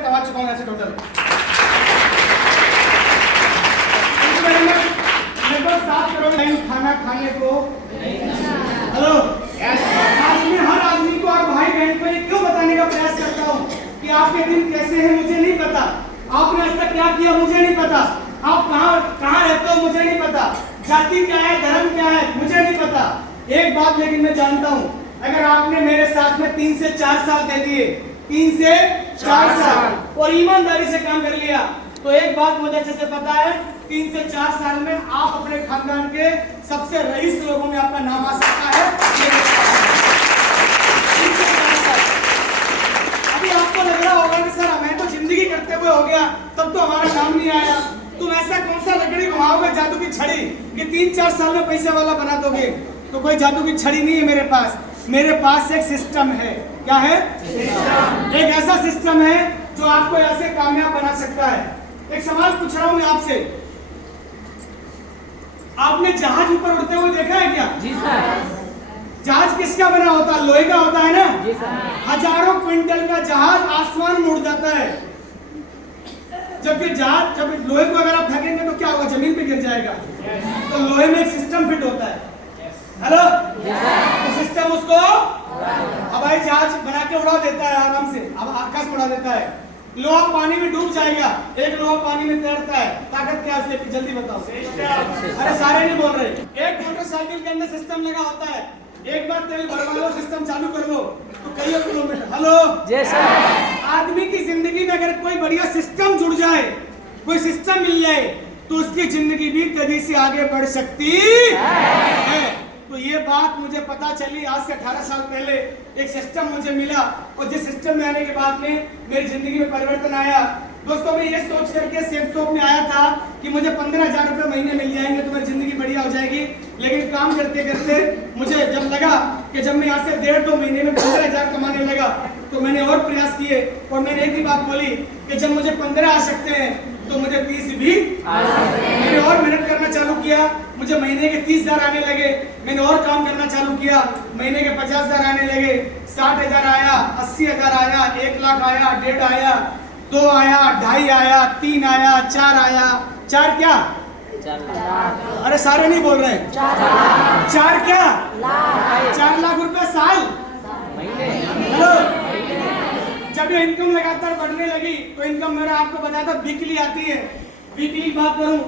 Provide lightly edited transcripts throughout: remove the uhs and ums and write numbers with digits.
कमा चुका हूँ ऐसे टोटल लगभग 7 करोड़ खाना खाने को। हेलो, आज मैं हर आदमी को और भाई बहन को ये क्यों बताने का प्रयास करता हूँ कि आपके दिन कैसे हैं मुझे नहीं पता, आपने आज तक क्या किया मुझे नहीं पता, आप कहाँ रहते हो मुझे नहीं पता, जाति क्या है धर्म क्या है मुझे नहीं पता। एक बात लेकिन मैं जानता हूँ, अगर आपने मेरे साथ में 3 से 4 साल दे दिए, 3 से 4 साल और ईमानदारी से काम कर लिया, तो एक बात मुझे अच्छे से पता है, 3 से 4 साल में आप अपने खानदान के सबसे रईस लोगों में आपका नाम आ सकता है। 3 से 4 साल। अभी आपको लग रहा होगा कि सर मैं तो जिंदगी करते हुए हो गया, तब तो हमारा नाम नहीं आया। तुम ऐसा कौन सा लकड़ी घुमाओगे जादू की छड़ी कि 3-4 साल में पैसे वाला बना दोगे? तो कोई जादू की छड़ी नहीं है मेरे पास। मेरे पास एक सिस्टम है। क्या है? सिस्टम। एक ऐसा सिस्टम है जो आपको ऐसे कामयाब बना सकता है। एक सवाल पूछ रहा हूं मैं आपसे, आपने जहाज ऊपर उड़ते हुए देखा है क्या? जी सर। जहाज किसका बना होता है? लोहे का होता है ना? जी सर। हजारों क्विंटल का जहाज आसमान में उड़ जाता है, जबकि जहाज जब लोहे को अगर आप फेंकेंगे तो क्या होगा? जमीन पे गिर जाएगा। तो लोहे में एक सिस्टम फिट होता है। हेलो, तो सिस्टम उसको हवाई जहाज बना के उड़ा देता है आराम से, अब आकाश में उड़ा देता है। लोहा पानी में डूब जाएगा, एक लोहा पानी में तैरता है, ताकत क्या है उसकी? जल्दी बताओ। अरे सारे नहीं बोल रहे। एक मोटरसाइकिल के अंदर सिस्टम लगा होता है, एक बार तेल भरवा लो, सिस्टम चालू कर लो तो कई किलोमीटर। हेलो, जैसा आदमी की जिंदगी में अगर कोई बढ़िया सिस्टम जुड़ जाए, कोई सिस्टम मिल जाए, तो उसकी जिंदगी भी तेजी से आगे बढ़ सकती है। तो ये बात मुझे पता चली आज से 18 साल पहले। एक सिस्टम मुझे मिला और जिस सिस्टम में आने के बाद में मेरी जिंदगी में परिवर्तन आया। दोस्तों, मैं ये सोच करके सेफ शॉप में आया था कि मुझे 15,000 रुपये महीने मिल जाएंगे तो मेरी जिंदगी बढ़िया हो जाएगी। लेकिन काम करते करते मुझे जब लगा कि जब मैं यहाँ से 1.5-2 महीने में 15,000 कमाने लगा, तो मैंने और प्रयास किए और मैंने एक ही बात बोली कि जब मुझे 15 आ सकते हैं तो मुझे 30 भी आ सकते हैं। मैंने और मेहनत करना चालू किया, मुझे महीने के 30,000 आने लगे। मैंने और काम करना चालू किया, महीने के 50,000 आने लगे, 60,000 आया, 80,000 आया, 1 लाख आया, 1.5 आया, 2 आया, 2.5 आया, 3 आया, 4 आया। 4 क्या? 4 अरे सारे नहीं बोल रहे। 4 क्या? 4 लाख रुपए साल। हेलो, जब ये इनकम लगातार बढ़ने लगी तो इनकम मेरा आपको बताया था वीकली आती है। वीकली बात करूं,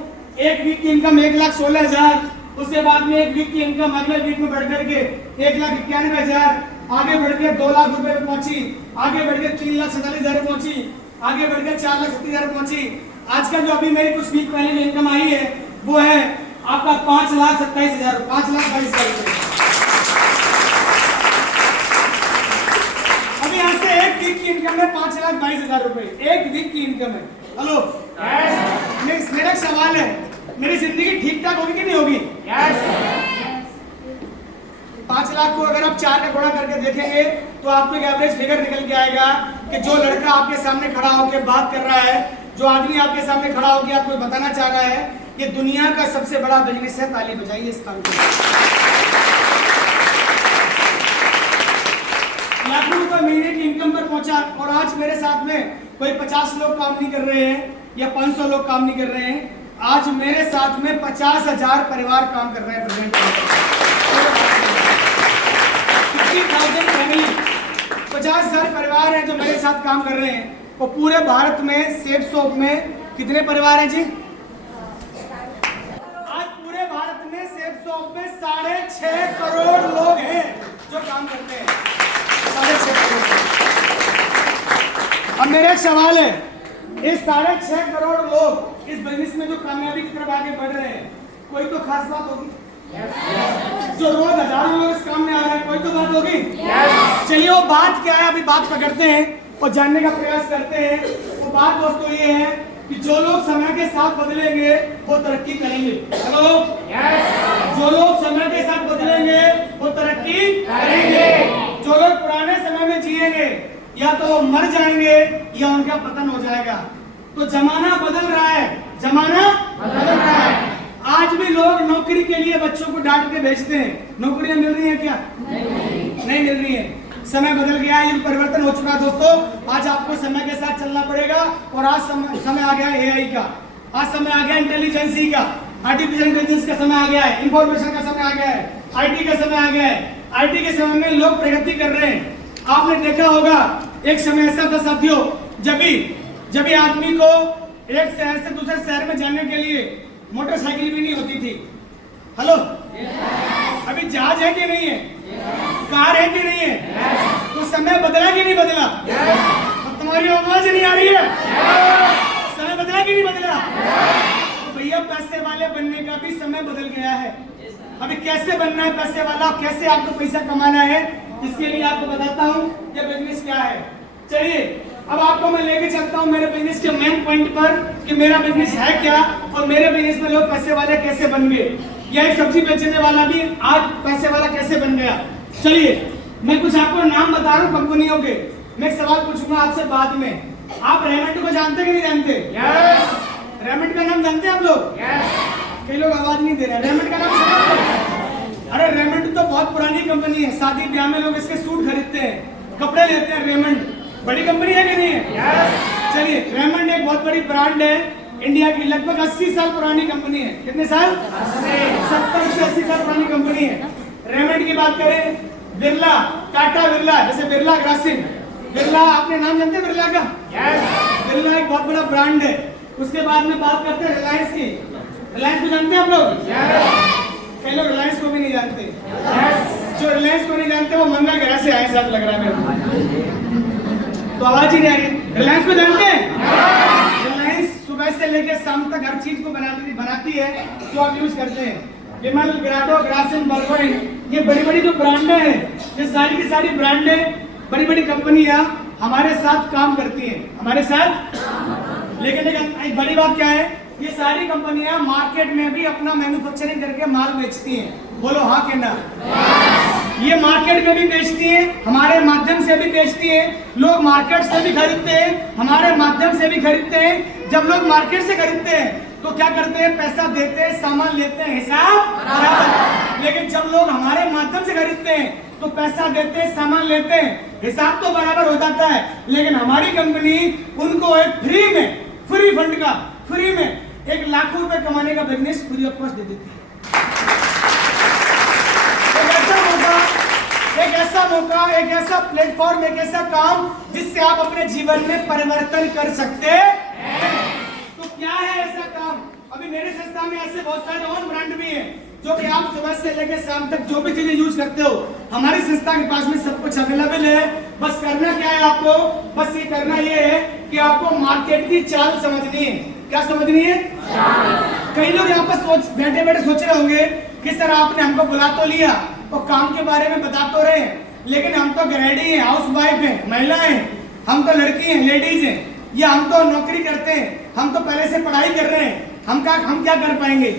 एक वीक की इनकम 1,16,000, उसके बाद में एक वीक की इनकम अगले वीक में बढ़ करके 1,91,000, आगे बढ़ के 2 लाख रुपए पे पहुंची, आगे बढ़ के 3,47,000 पहुंची, आगे बढ़ के 4,37,000 पहुंची। आजकल जो अभी मेरी कुछ वीक पहले जो इनकम आई है वो है आपका 5,27,000, 5,22,000 रुपए। अभी यहाँ से एक वीक की इनकम है 5,22,000 रुपए, एक वीक की इनकम है। हेलो, मेरा सवाल है, मेरी जिंदगी ठीक ठाक होगी कि नहीं होगी? 5 लाख को अगर आप 4 का गुणा करके देखेंगे तो आपको एक एवरेज फिगर निकल के आएगा कि जो लड़का आपके सामने खड़ा होकर बात कर रहा है, जो आदमी आपके सामने खड़ा होकर आपको बताना चाह रहा है कि दुनिया का सबसे बड़ा बिजनेस है। ताली बजाइए इस काम को। लाखों रुपए महीने की इनकम पर पहुंचा और आज मेरे साथ में कोई 50 लोग काम नहीं कर रहे हैं या 500 लोग काम नहीं कर रहे हैं। आज मेरे साथ में 50,000 परिवार काम कर रहे हैं। प्रेजेंट 50,000 परिवार हैं जो मेरे साथ काम कर रहे हैं। और पूरे भारत में सेफ शॉप में कितने परिवार हैं जी? आज पूरे भारत में सेफ शॉप में 6.5 करोड़ लोग हैं जो काम करते हैं। 6.5 करोड़। अब मेरा एक सवाल है, इस 6.5 करोड़ लोग इस बिजनेस में जो कामयाबी की तरफ आगे बढ़ रहे हैं, कोई तो खास बात होगी। जो रोज हजारों लोग इस काम में आ रहे हैं, कोई तो बात होगी। चलिए वो बात क्या है, अभी बात पकड़ते हैं और जानने का प्रयास करते हैं। वो बात दोस्तों ये है कि जो लोग समय के साथ बदलेंगे वो तरक्की करेंगे। हेलो, जो लोग समय के साथ बदलेंगे वो तरक्की करेंगे। जो लोग पुराने समय में जिएंगे या तो वो मर जाएंगे या उनका पतन हो जाएगा। तो जमाना बदल रहा है, जमाना बदल रहा है। आज भी लोग नौकरी के लिए बच्चों को डांट के भेजते हैं। नौकरियां मिल रही हैं क्या? नहीं मिल रही हैं। समय बदल गया है, युग परिवर्तन हो चुका है दोस्तों। आज आपको समय के साथ चलना पड़ेगा और आज समय आ गया है एआई का, आज समय आ गया इंटेलिजेंसी का, आर्टिफिशियल इंटेलिजेंस का समय आ गया है, इंफॉर्मेशन का समय आ गया है, आईटी का समय आ गया है। आईटी के समय में लोग प्रगति कर रहे हैं। आपने देखा होगा एक समय ऐसा था साथियों, जब भी आदमी को एक शहर से दूसरे शहर में जाने के लिए मोटरसाइकिल भी नहीं होती थी। हेलो, अभी जहाज है कि नहीं है, कार है कि नहीं है, तो समय बदला कि नहीं बदला? अब तुम्हारी आवाज नहीं आ रही है, समय बदला कि नहीं बदला? तो भैया पैसे वाले बनने का भी समय बदल गया है। अभी कैसे बनना है पैसे वाला, कैसे आपको पैसा कमाना है, इसके लिए आपको बताता हूँ ये बिजनेस क्या है। चलिए अब आपको मैं लेके चलता हूँ मेरे बिजनेस के मेन पॉइंट पर कि मेरा बिजनेस है क्या और मेरे बिजनेस में लोग पैसे वाले कैसे बन गए, या एक सब्जी बेचने वाला भी आज पैसे वाला कैसे बन गया। चलिए मैं कुछ आपको नाम बता रहा हूँ कंपनियों के। मैं एक सवाल पूछूंगा आपसे बाद में। आप रेमंड को जानते कि नहीं जानते? यस। रेमंड का नाम जानते हैं आप लोग? यस। कई लोग आवाज नहीं दे रहे। रेमंड का नाम सुना? अरे रेमंड तो बहुत पुरानी कंपनी है, शादी ब्याह में लोग इसके सूट खरीदते हैं, कपड़े लेते हैं। रेमंड बड़ी कंपनी है कि नहीं है? यस। चलिए रेमंड एक बहुत बड़ी ब्रांड है, इंडिया की लगभग 80 साल पुरानी कंपनी है। कितने साल? 70 से 80 साल पुरानी कंपनी है। रेमंड की बात करें, बिरला, टाटा बिरला, जैसे बिरला ग्रासिम, बिरला आपने नाम जानते हैं बिरला का? यस। बिरला एक बहुत बड़ा ब्रांड है। उसके बाद में बात करते हैं रिलायंस की। रिलायंस को जानते हैं आप लोग? यस। कई लोग रिलायंस को भी नहीं जानते। यस। जो रिलायंस को नहीं जानते वो मंगल ग्रह से आए साथ लग रहा है मेरे को, तो आवाज ही नहीं आ रही। रिलायंस को जानते हैं? रिलायंस सुबह से लेकर शाम तक हर चीज को बनाती है जो आप यूज करते हैं। विमल, ग्राडो, ग्रासिम, बर्गोइन, ये बड़ी बड़ी जो ब्रांडें हैं, ये सारी की सारी ब्रांडें, बड़ी बड़ी कंपनियां हमारे साथ काम करती हैं, हमारे साथ। लेकिन एक बड़ी बात क्या है, ये सारी कंपनियां मार्केट में भी अपना मैन्युफैक्चरिंग करके माल बेचती हैं। बोलो हाँ के ना? ये मार्केट में भी बेचती हैं, हमारे माध्यम से भी बेचती हैं। लोग मार्केट से भी खरीदते हैं, हमारे माध्यम से भी खरीदते हैं। जब लोग मार्केट से खरीदते हैं तो क्या करते हैं, पैसा देते हैं, सामान लेते हैं, हिसाब बराबर। लेकिन जब लोग हमारे माध्यम से खरीदते हैं तो पैसा देते हैं, सामान लेते हैं, हिसाब तो बराबर हो जाता है। लेकिन हमारी कंपनी उनको एक फ्री फंड का, फ्री में 1 लाख रुपए कमाने का बिजनेस फ्री ऑफ कॉस्ट दे देती है। एक ऐसा मौका, एक ऐसा प्लेटफॉर्म, एक ऐसा काम जिससे आप अपने जीवन में परिवर्तन कर सकते हैं। तो क्या है ऐसा काम? अभी मेरे संस्था में ऐसे बहुत सारे और ब्रांड भी हैं जो कि आप सुबह से लेकर शाम तक जो भी चीजें यूज करते हो, हमारी संस्था के पास में सब कुछ अवेलेबल है। बस करना क्या है आपको? बस ये करना ये है कि आपको मार्केट की चाल समझनी है। क्या समझनी है? कई लोग यहाँ पर बैठे बैठे सोच रहे होंगे कि सर आपने हमको बुला तो लिया और काम के बारे में बता तो रहे हैं, लेकिन हम तो गृहिणी हैं, हाउस वाइफ हैं, महिलाएं हैं, हम तो लड़की हैं, लेडीज हैं, या हम तो नौकरी करते हैं, हम तो पहले से पढ़ाई कर रहे हैं, हम क्या कर पाएंगे?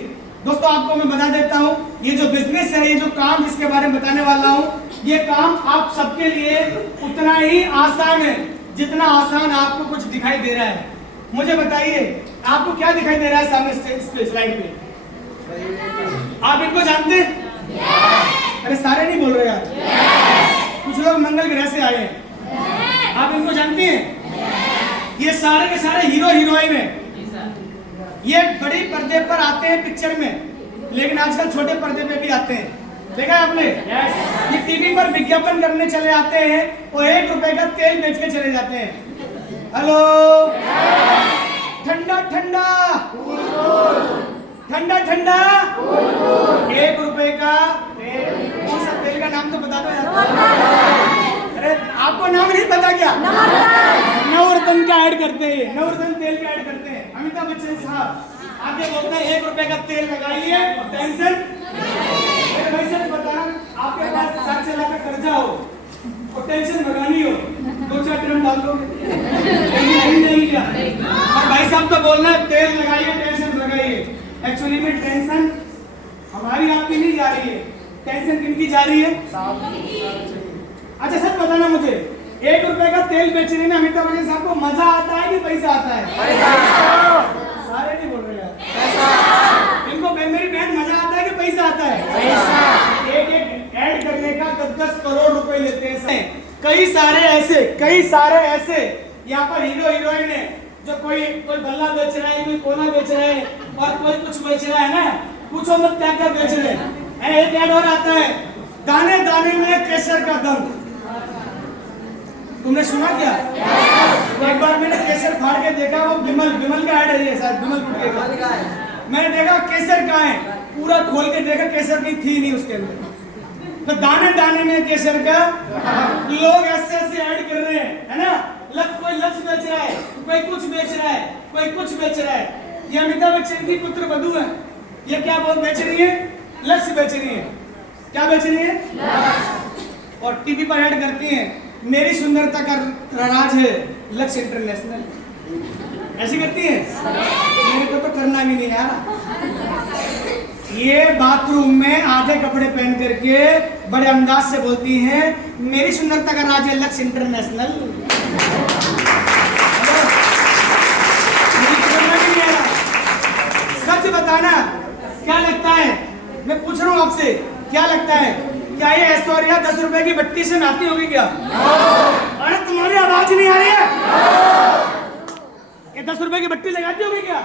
दोस्तों आपको मैं बता देता हूँ, ये जो बिजनेस है, ये जो काम जिसके बारे में बताने वाला हूँ, ये काम आप सबके लिए उतना ही आसान है जितना आसान आपको कुछ दिखाई दे रहा है। मुझे बताइए आपको क्या दिखाई दे रहा है सामने स्लाइड पे? आप इनको जानते हैं? अरे सारे नहीं बोल रहे यार। कुछ लोग मंगल ग्रह से आए हैं। आप इनको जानते हैं? ये सारे के सारे हीरो हीरोइन हैं। ये बड़ी पर्दे पर आते हैं पिक्चर में, लेकिन आजकल छोटे पर्दे पे भी आते हैं। देखा है आपने? ये टीवी पर विज्ञापन करने चले आते हैं और 1 रुपए का तेल बेच के चले जाते हैं। हेलो, ठंडा ठंडा, ठंडा ठंडा, 1 रुपए का कौन सा तेल का नाम तो बता दो यार। अरे आपको नाम नहीं पता क्या? नवरत्न का ऐड करते हैं, नवरत्न तेल का ऐड करते हैं। अमिताभ बच्चन साहब आगे बोलते हैं 1 रुपए का तेल लगाइए और टेंशन। भाई सच बता रहा, आपके पास 4 लाख का कर्जा हो और टेंशन भगानी हो, 2-4 ड्रम डाल दो, नहीं क्या? और भाई साहब तो बोलना है तेल लगाइए, टेंशन लगाइए। एक्चुअली में टेंशन हमारी आपकी नहीं जा रही है, टेंशन किनकी जा रही है? अच्छा सच बताना मुझे, 1 रुपए का तेल बेचने में अमिताभ बच्चन साहब को मजा आता है कि पैसा आता है? सारे नहीं बोल रहे यार। इनको मेरी बहन मजा आता है कि पैसा आता है? एक ऐड करने का 10-10 करोड़ रुपए लेते हैं। कई सारे ऐसे यहाँ पर हीरो हीरोइन है जो कोई बल्ला बेच रहा है, कोई कोना बेच रहा है और कोई कुछ बेच रहा है ना। पूछो मत क्या क्या बेच रहे हैं। एक ऐड और आता है, दाने दाने में केसर का दम। तुमने सुना क्या? एक बार मैंने केसर फाड़ के देखा, वो विमल का ऐड है ये, शायद विमल गुटके का। मैंने देखा केसर का है, पूरा खोल के देखा केसर की थी नहीं उसके अंदर। तो दाने दाने में केसर का, लोग ऐसे ऐसे ऐड कर रहे हैं, है ना। कोई लक्ष्य बेच रहा है, कोई कुछ बेच रहा है, कोई कुछ बेच रहा है। ये अमिताभ बच्चन की पुत्र वधू है, ये क्या बेच रही है? लक्ष्य बेच रही है। क्या बेच रही है? और टीवी पर ऐड करती हैं, मेरी सुंदरता का राज है लक्ष्य इंटरनेशनल। ऐसी करती है। मेरे को तो करना भी नहीं यार। ये बाथरूम में आधे कपड़े पहन करके बड़े अंदाज से बोलती हैं, मेरी सुंदरता का राज है लक्ष्य इंटरनेशनल। सच बताना, क्या लगता है? मैं पूछ रहा हूँ आपसे, क्या लगता है? क्या ये ऐश्वर्या 10 रुपए की बत्ती से नहाती होगी क्या? अरे तुम्हारी आवाज नहीं आ रही है। ये 10 रुपए की बत्ती लगाती होगी क्या?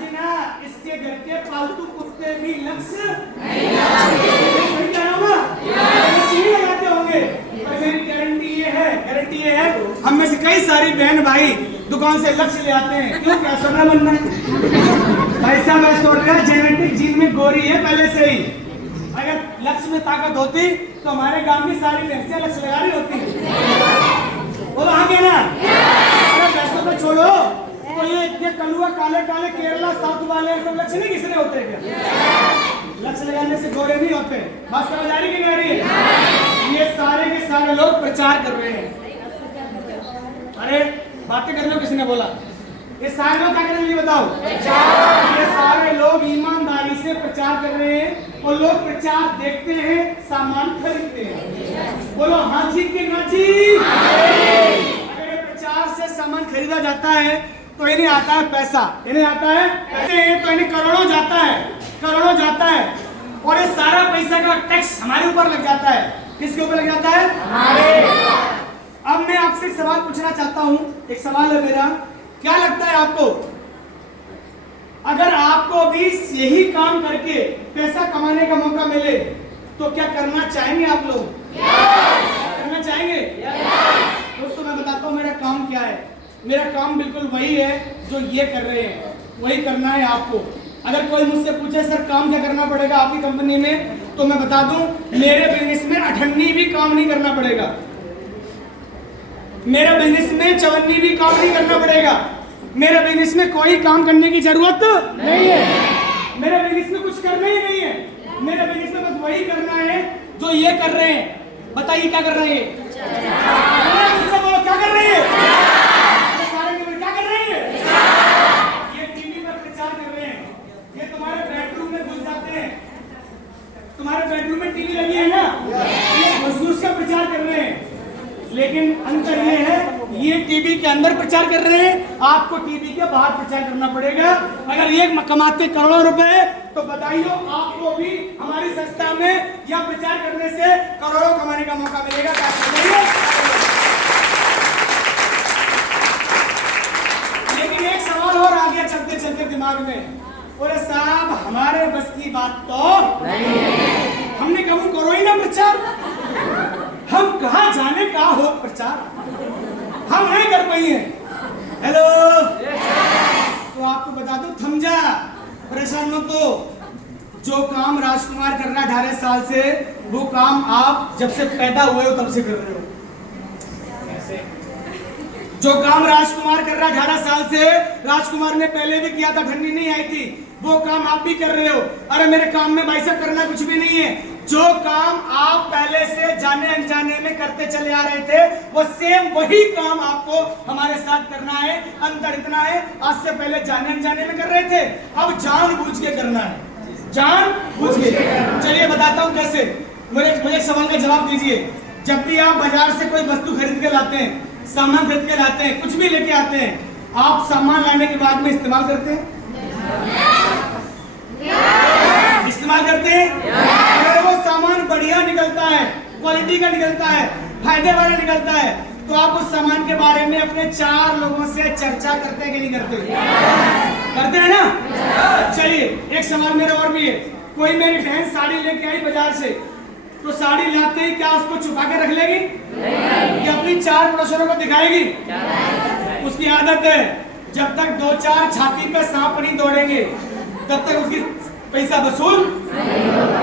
जी ना, इसके घर के फालतू कुत्ते भी लक्ष्य नहीं लगाते होंगे। मेरी गारंटी ये है, हम में से कई सारी बहन भाई दुकान से लक्ष्य ले आते हैं। क्यों? क्या सोना बनना भाई साहब, ऐश्वर्या जेनेटिक जीन में गोरी है पहले से ही। अगर लक्ष्य में ताकत होती तो हमारे गांव की सारी लड़कियां लक्ष्य लगा रही होती। बोलो हाँ क्या ना? अरे पैसों को छोड़ो, तो ये कलुआ काले काले केरला साउथ वाले सब लक्ष्य नहीं किसने होते क्या? लक्ष्य लगाने से गोरे नहीं होते। बात समझ आ रही कि नहीं आ रही है? ये सारे के सारे लोग प्रचार कर रहे हैं। अरे बातें कर लो, किसने बोला? ये सारे लोग क्या कर रहे हैं बताओ? ये सारे लोग ईमानदारी से प्रचार कर रहे हैं और लोग प्रचार देखते हैं, सामान खरीदते हैं। बोलो हाँ जी कि ना जी? अगर प्रचार से सामान खरीदा जाता है तो इन्हें आता है पैसा, इन्हें आता है तो इन्हें करोड़ों जाता है और ये सारा पैसा का टैक्स हमारे ऊपर लग जाता है। किसके ऊपर लग जाता है? हमारे। अब मैं आपसे एक सवाल पूछना चाहता हूं, एक सवाल है मेरा, क्या लगता है आपको, अगर आपको भी यही काम करके पैसा कमाने का मौका मिले तो क्या करना चाहेंगे आप लोग? करना चाहेंगे? दोस्तों मैं बताता हूँ मेरा काम क्या है। मेरा काम बिल्कुल वही है जो ये कर रहे हैं, वही करना है आपको। अगर कोई मुझसे पूछे सर काम क्या करना पड़ेगा आपकी कंपनी में, तो मैं बता दूं मेरे बिजनेस में अठन्नी भी काम नहीं करना पड़ेगा, मेरे बिजनेस में चवन्नी भी काम नहीं करना पड़ेगा, मेरे बिजनेस में कोई काम करने की जरूरत नहीं है। मेरे बिजनेस में कुछ करना ही नहीं है, मेरे बिजनेस में बस वही करना है जो ये कर रहे हैं। बताइए क्या कर रहे हैं? बोलो क्या कर रहे हैं? सारे क्या कर रहे हैं? ये टीवी पर प्रचार कर रहे हैं, ये तुम्हारे बेडरूम में घुस जाते हैं, तुम्हारे बेडरूम में टीवी लगी है ना, ये घुस का प्रचार कर रहे हैं। लेकिन अंतर ये है, ये टीवी के अंदर प्रचार कर रहे हैं, आपको टीवी के बाहर प्रचार करना पड़ेगा। अगर ये कमाते करोड़ों रुपए तो बताइए आपको भी हमारी संस्था में या प्रचार करने से करोड़ों कमाने का मौका मिलेगा। लेकिन एक सवाल और आ गया चलते चलते दिमाग में, बोले साहब हमारे बस की बात तो नहीं है, हमने कभी करो ही ना प्रचार, हम कहाँ जाने का हो प्रचार, हम नहीं कर पाई हैं। हेलो तो आपको बता दो, थम जा, परेशान मत हो। जो काम राजकुमार कर रहा 18 साल से, वो काम आप जब से पैदा हुए हो तब से कर रहे हो। जो काम राजकुमार कर रहा 18 साल से, राजकुमार ने पहले भी किया था, ठंडी नहीं आई थी, वो काम आप भी कर रहे हो। अरे मेरे काम में भाई साहब करना कुछ भी नहीं है, जो काम आप पहले से जाने अनजाने में करते चले आ रहे थे, वो सेम वही काम आपको हमारे साथ करना है। अंतर इतना है, आज से पहले जाने अनजाने में कर रहे थे, अब जानबूझ के करना है, जानबूझ के। चलिए बताता हूँ कैसे। मुझे एक सवाल का जवाब दीजिए। जब भी आप बाजार से कोई वस्तु खरीद के लाते हैं, सामान खरीद के लाते हैं, कुछ भी लेके आते हैं, आप सामान लाने के बाद में इस्तेमाल करते हैं? इस्तेमाल करते हैं? अगर वो सामान बढ़िया निकलता है, क्वालिटी का निकलता है, फायदे वाला निकलता है, तो आप उस सामान के बारे में अपने 4 लोगों से चर्चा करते हैं कि नहीं करते? करते हैं ना। चलिए एक सवाल मेरा और भी है। कोई मेरी बहन साड़ी लेके आई बाजार से, तो साड़ी लाते ही क्या उसको छुपा के रख लेगी? या अपनी 4 पड़ोसियों को दिखाएगी? उसकी आदत है, जब तक 2-4 छाती पे सांप नहीं दौड़ेंगे तब तक उसकी पैसा वसूल।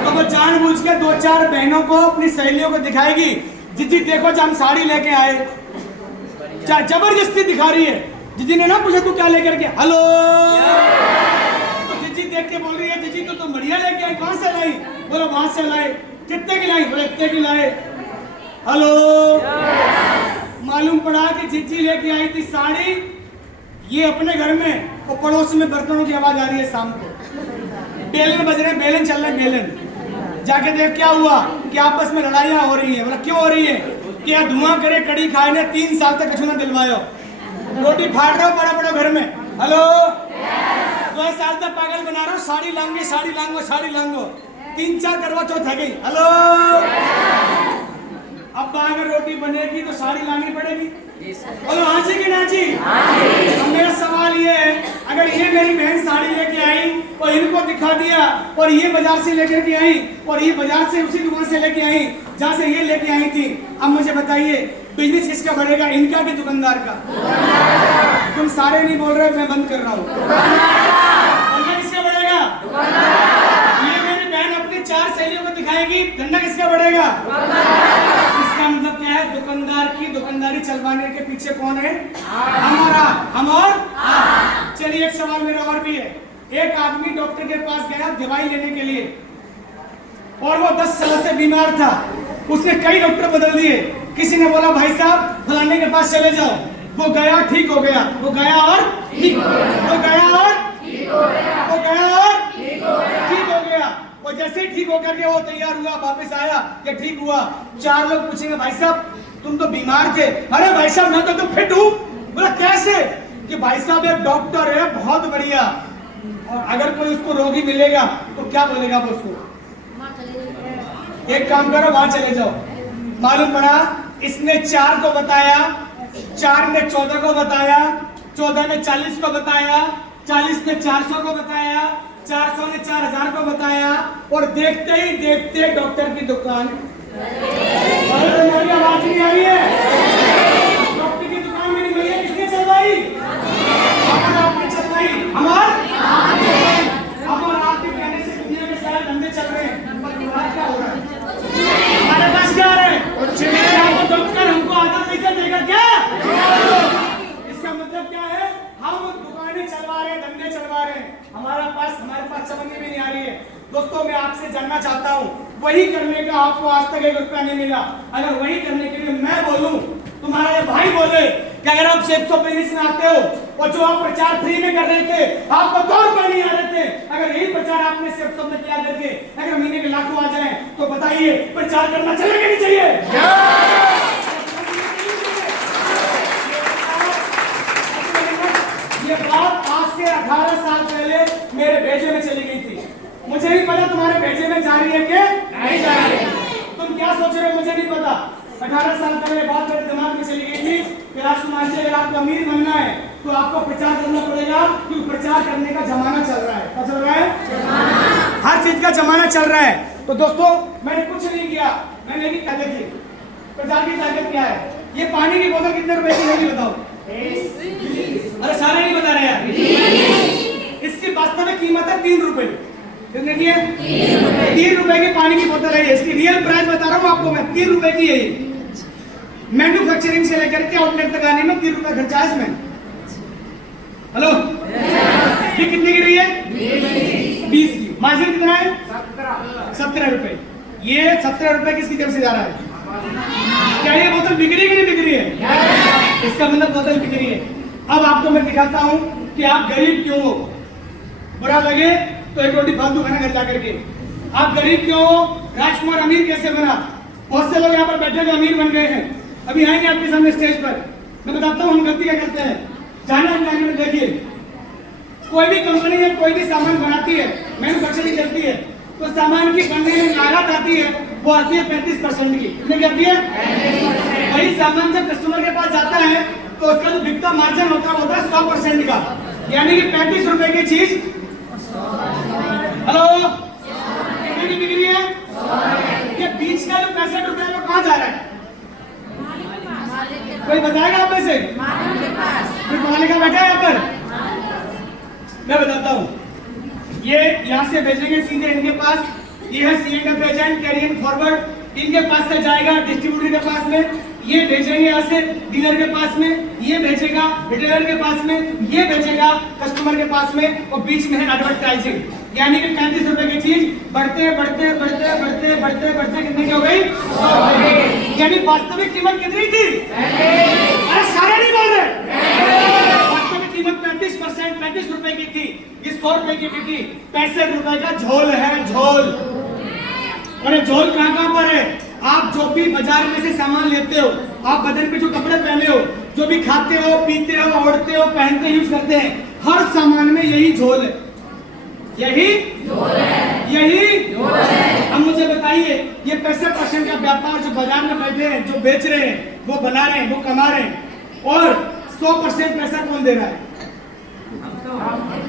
तो वो जानबूझ के 2-4 बहनों को, अपनी सहेलियों को दिखाएगी, जीजी देखो जब हम साड़ी लेके आए। जबरदस्ती दिखा रही है। जीजी ने ना पूछा तू क्या लेकर के, हेलो, तो जीजी देख के बोल रही है, जीजी तो तुम बढ़िया लेके आई, कहां से लाई? बोलो वहां से लाए। कितने की लाई? बोले इतने की लाए। हेलो, मालूम पड़ा कि जीजी लेके आई थी साड़ी, ये अपने घर में, वो पड़ोस में बर्तनों की आवाज आ रही है शाम को, बेलन बज रहे, बेलन चल रहे, बेलन। जाके देख क्या हुआ कि आपस में लड़ाइयाँ हो रही है। बोला क्यों हो रही है? कि यार धुआं करे कड़ी खाए ने 3 साल तक कुछ ना दिलवायो, रोटी फाड़ रहे हो बड़ा बड़ा घर में। हेलो, 2 साल तक पागल बना रहा हूँ, साड़ी लांगे, साड़ी लांगो, साड़ी लांगो, 3-4 करवा चौथ है गई। हेलो, अब अगर रोटी बनेगी तो साड़ी लानी पड़ेगी। बोलो हाँ जी कि ना जी? अब मेरा सवाल ये है, अगर ये मेरी बहन साड़ी लेके आई और इनको दिखा दिया, और ये बाजार से लेकर के आई, और ये बाजार से उसी दुकान से लेके आई जहाँ से ये लेके आई थी, अब मुझे बताइए बिजनेस किसका बढ़ेगा, इनका कि दुकानदार का? तुम सारे नहीं बोल रहे, मैं बंद कर रहा हूँ। किसका बढ़ेगा? ये मेरी बहन अपनी 4 सहेलियों को दिखाएगी, धंधा किसका बढ़ेगा? इसका मतलब क्या है? दुकानदार की दुकानदारी चलवाने के पीछे कौन है? हमारा, हम। और चलिए एक सवाल मेरा और भी है। एक आदमी डॉक्टर के पास गया दवाई लेने के लिए, और वो 10 साल से बीमार था। उसने कई डॉक्टर बदल दिए। किसी ने बोला भाई साहब फलाने के पास चले जाओ, वो गया, ठीक हो गया, वो गया और ठीक हो गया, वो गया और ठीक हो गया, वो गया और ठीक हो गया। और जैसे ही ठीक होकर के वो तैयार हुआ, वापस आया, ये ठीक हुआ। 4 लोग पूछेंगे भाई साहब तुम तो बीमार थे। अरे भाई साहब मैं तो फिट हूँ। बोला कैसे? कि भाई साहब एक डॉक्टर है बहुत बढ़िया, और अगर कोई उसको रोगी मिलेगा तो क्या बोलेगा वो उसको? एक काम करो वहां चले जाओ। मालूम पड़ा इसने 4 को बताया, 4 ने 14 को बताया, 14 ने 40 को बताया, 40 ने 400 को बताया, 400 ने 4000 को बताया, और देखते ही देखते डॉक्टर की दुकान। तुम्हारी आवाज नहीं आ रही है? डॉक्टर की दुकान मेरी भैया किसने चलवाई? आपने चलवाई। अब आपके कहने से दुनिया में सारे धंधे चल रहे हैं, पर तुम्हारा क्या हो रहा है? हमारे पास क्या है? तो डॉक्टर हमको आदत नहीं देगा क्या? इसका मतलब क्या है? हम दुकानें चलवा रहे हैं, धंधे चलवा रहे हैं, हमारे पास समझ में भी नहीं आ रही है। दोस्तों मैं आपसे जानना चाहता हूँ, वही करने का आपको आज तक 1 रुपया नहीं मिला। अगर वही करने के लिए मैं बोलूं, तुम्हारा ये भाई बोले कि अगर आप 600 बिजनेस में आते हो, और जो आप प्रचार फ्री में कर रहे थे, आपको 2 रुपए नहीं आ रहे थे, अगर यही प्रचार आपने 600 में किया करके अगर महीने के लाखों आ जाए, तो बताइए प्रचार करना चाहिए नहीं चाहिए? ये बात आज से 18 साल पहले मेरे भेजे में चली गई थी। मुझे नहीं पता तुम्हारे भेजे में जा रही है कि नहीं जा रही है। तुम क्या सोच रहे हो मुझे नहीं पता। 18 साल पहले बात मेरे दिमाग में चली गई थी कि राजकुमार जी अगर आपको अमीर बनना है तो आपको प्रचार करना पड़ेगा, क्योंकि प्रचार करने का जमाना चल रहा है। क्या चल रहा है? हर चीज का जमाना चल रहा है। तो दोस्तों मैंने कुछ नहीं किया, मैंने भी क्या देखी प्रचार की ताकत क्या है। ये पानी की बोतल कितने रुपए की होगी बताओ? अरे सारे नहीं बता रहे यार। इसकी वास्तविक कीमत है 3 रुपए। कितने की है? 3 रुपए की पानी की बोतल है। इसकी रियल प्राइस बता रहा हूँ आपको मैं, 3 रुपए की है। मैन्युफैक्चरिंग से लेकर के आउटलेट तक आने में 3 रुपए खर्चा है इसमें। हेलो, ये कितनी की रही है? 20 की। मार्जिन कितना है? 17 रुपए। ये 17 रुपए किसकी तरफ से जा रहा है? क्या ये बोतल बिक रही है कि नहीं बिक रही है? इसका मतलब बोतल बिक रही है। अब आपको मैं दिखाता हूँ कि आप गरीब क्यों हो। बुरा लगे तो 1 रोटी फालतू खाना घर जाकर के। आप गरीब क्यों हो? राजकुमार अमीर कैसे बना? बहुत से लोग यहाँ पर बैठे हुए अमीर बन गए हैं। अभी आएंगे आपके सामने स्टेज पर, मैं बताता हूँ हम गलती क्या करते हैं। जाना में देखिए, कोई भी कंपनी है कोई भी सामान बनाती है, मैन्युफैक्चरिंग करती है, तो सामान की बनने में लागत आती है, वो आती है 35% की। कितने की आती है? वही सामान जब कस्टमर के पास जाता है तो उसका जो बिकता मार्जिन होता है 100% का, यानी कि 35 रुपए की चीज हेलो कितने की बिक रही है? ये बीच का जो 65 रुपए वो कहाँ जा रहा है? कोई बताएगा आप में से? कोई पढ़ा लिखा बैठा है यहाँ पर? मैं बताता हूँ, ये यहाँ से भेजेंगे सीधे इनके पास, ये है C&F एजेंट कैरियर फॉरवर्ड, इनके पास से जाएगा डिस्ट्रीब्यूटर के पास में, ये भेजेंगे यहाँ से डीलर के पास में, ये भेजेगा रिटेलर के पास में, ये भेजेगा कस्टमर के पास में, और बीच में है एडवर्टाइजिंग, यानी कि 35 रुपए की चीज बढ़ते बढ़ते बढ़ते बढ़ते बढ़ते बढ़ते कितने की हो गई? 100। यानी वास्तविक कीमत कितनी थी? अरे सारे नहीं बोल रहे, वास्तविक कीमत 35 रुपए की थी, ये 100 रुपए की बिकी। 65 रुपए का झोल है, झोल। अरे झोल कहाँ पर है? आप जो भी बाजार में से सामान लेते हो, आप बदन पे जो कपड़े पहने हो, जो भी खाते हो, पीते हो, ओढ़ते हो, पहनते यूज करते हैं, हर सामान में यही झोल है, यही झोल है। अब मुझे बताइए, ये 65% का व्यापार जो बाजार में बैठे हैं, जो बेच रहे हैं, वो बना रहे हैं, वो कमा रहे हैं, और 100% पैसा कौन दे रहा है?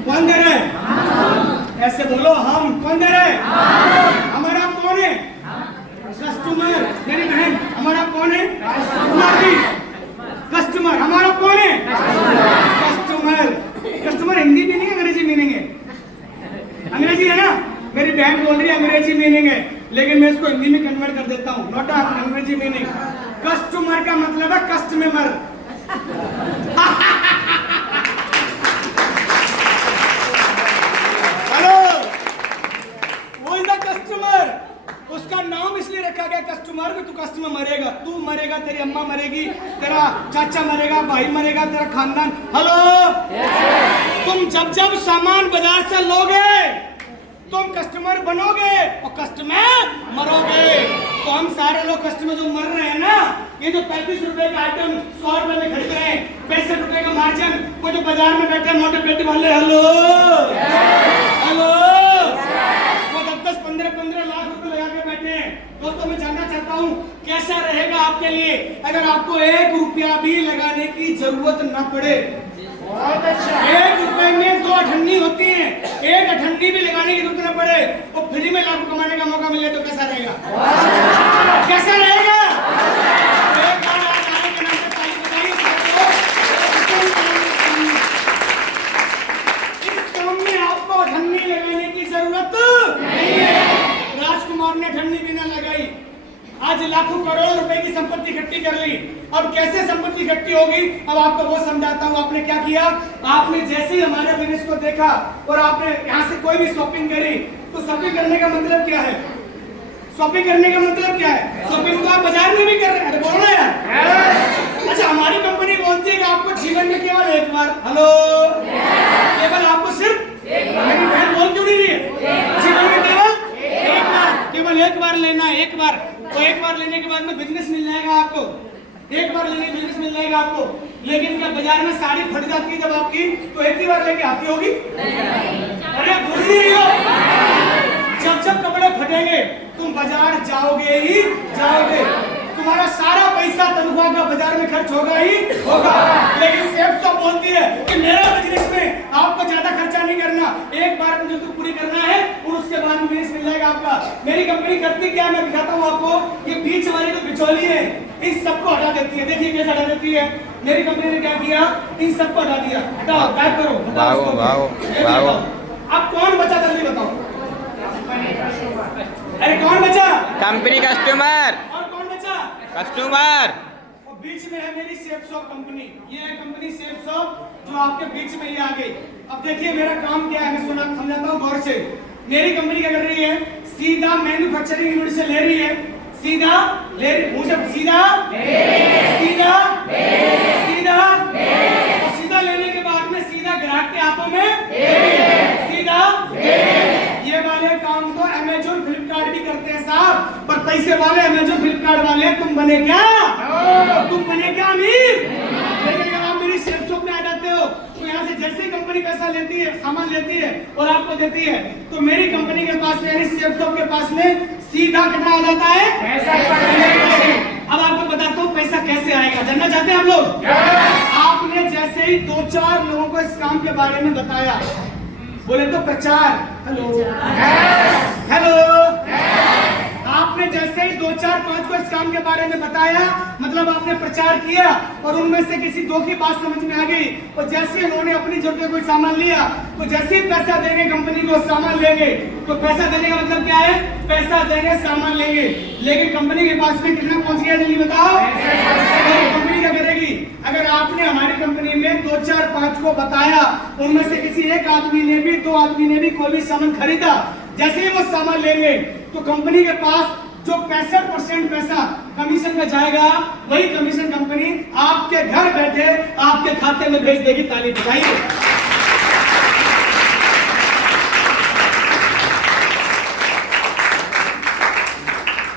कौन दे रहे हैं? ऐसे बोलो, हम। कौन दे रहे हैं? हमारा कौन है? कस्टमर। मेरी बहन, हमारा कौन है? कस्टमर। हमारा कौन है? कस्टमर। कस्टमर हिंदी मीनिंग है, अंग्रेजी मीनिंग है? अंग्रेजी है ना? मेरी बहन बोल रही है अंग्रेजी मीनिंग है, लेकिन मैं इसको हिंदी में कन्वर्ट कर देता हूँ। नॉट अंग्रेजी मीनिंग। कस्टमर का मतलब है कस्टमर। उसका नाम इसलिए रखा गया कस्टमर कि तू कस्टमर मरेगा, तू मरेगा, तेरी अम्मा मरेगी, तेरा चाचा मरेगा, भाई मरेगा, तेरा खानदान। हेलो, तुम जब जब सामान बाजार से लोगे तुम कस्टमर बनोगे और कस्टमर मरोगे। तो हम सारे लोग कस्टमर जो मर रहे हैं ना, ये जो 35 रुपए का आइटम 100 रुपए में खरीद रहे हैं, 65 रुपए का मार्जिन, वो जो बाजार में बैठे मोटे पेट वाले, हेलो हेलो, वो 10-15 लाख रुपए लगा के बैठे हैं। दोस्तों, मैं जानना चाहता हूँ कैसा रहेगा आपके लिए अगर आपको 1 रुपया भी लगाने की जरूरत न पड़े। 1 रुपए में 2 अठन्नी होती है, 1 अठन्नी भी लगाने की जरूरत न पड़े, वो फ्री में लाभ कमाने का मौका मिले तो कैसा रहेगा? कैसा रहेगा? एक बार आने के नाम से ताली बजाइए। इस काम में आपको अठन्नी लगाने की जरूरत नहीं है। राजकुमार ने अठन्नी भी न लगाई, आज लाखों करोड़ों रुपए की संपत्ति इकट्ठी कर ली। अब कैसे संपत्ति इकट्ठी होगी, अब आपको वो समझाता हूँ। आपने क्या किया? आपने जैसे ही हमारे बिजनेस को देखा और आपने यहाँ से कोई भी शॉपिंग करी, तो शॉपिंग करने का मतलब क्या है? शॉपिंग करने का मतलब क्या है? शॉपिंग तो आप बाजार में भी कर रहे हैं। अरे बोलो यार। अच्छा, हमारी कंपनी बोलती है कि आपको जीवन में केवल एक बार, हेलो, केवल आपको सिर्फ, मेरी बहन बोल क्यों नहीं रही है? जीवन में केवल एक बार लेना है, एक बार। तो एक बार लेने के बाद में बिजनेस मिल जाएगा आपको, एक बार लेने बिजनेस मिल जाएगा आपको। लेकिन जब बाजार में साड़ी फट जाती है जब आपकी, तो एक ही बार लेके आती होगी? अरे भूल नहीं हो, जब जब कपड़े फटेंगे तुम बाजार जाओगे ही जाओगे। तुम्हारा सारा पैसा तनख्वाह का बाजार में खर्च होगा ही होगा। लेकिन सेफ शॉप बोलती है कि मेरा बिजनेस में आपको ज्यादा खर्चा नहीं करना, एक बार मुझे तो पूरी करना है और उसके बाद बिजनेस मिल जाएगा आपका। मेरी कंपनी करती क्या है, मैं दिखाता हूँ आपको। ये बीच वाली जो बिचौली है, इन सबको हटा देती है। देखिए कैसे हटा देती है। मेरी कंपनी ने क्या किया, इन सबको हटा दिया। हटाओ, गायब करो, हटाओ। अब कौन बचा जल्दी बताओ? अरे कौन बचा? Company customer. और कौन बचा? कस्टमर। और बीच में है मेरी सेफ शॉप कंपनी। ये है कंपनी सेफ शॉप जो आपके बीच में ही आ गई। अब देखिए मेरा काम क्या है, मैं सुना समझाता हूँ गौर से। मेरी कंपनी क्या कर रही है, सीधा मैन्युफैक्चरिंग यूनिट से ले रही है, सीधा ले रही, मुझे सीधा सीधा सीधा और सीधा लेने के बाद में सीधा ग्राहक के हाथों में सीधा। ये वाले काम तो अमेजोन फ्लिपकार्ट भी करते हैं साहब, पर पैसे वाले अमेजोन फ्लिपकार्ट वाले तुम बने क्या? तुम बने क्या अमीर? लेकिन अगर आप मेरी सेफ शॉप में आ जाते हो तो यहाँ से जैसे ही कंपनी पैसा लेती है, सामान लेती है और आपको देती है, तो मेरी कंपनी के पास में यानी सेफ शॉप के पास में सीधा कितना आ जाता है पैसा। अब आपको बताता हूँ पैसा कैसे आएगा, जानना चाहते हैं आप लोग? आपने जैसे ही 2-4 लोगों को इस काम के बारे में बताया, बोले तो प्रचार, हेलो, आपने जैसे ही 2-4-5 को इस काम के बारे में बताया, मतलब आपने प्रचार किया और उनमें से किसी 2 की बात समझ में आ गई, और जैसे उन्होंने अपनी जरूरत का कोई सामान लिया, तो जैसे ही पैसा देंगे कंपनी को सामान लेंगे, तो पैसा देने का मतलब क्या है? पैसा देंगे सामान लेंगे, लेकिन कंपनी के पास में कितना पहुंच गया जल्दी बताओ। तो कंपनी क्या करेगी? अगर आपने हमारी कंपनी में 2-4-5 को बताया, उनमें से किसी एक आदमी ने भी, 2 आदमी ने भी कोई भी सामान खरीदा, जैसे ही वो सामान लेंगे तो कंपनी के पास जो 65% पैसा कमीशन में जाएगा, वही कमीशन कंपनी आपके घर बैठे आपके खाते में भेज देगी। ताली बजाइए।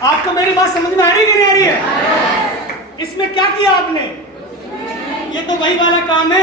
आपको मेरी बात समझ में आ रही है कि नहीं आ रही है? इसमें क्या किया आपने? ये तो वही वाला काम है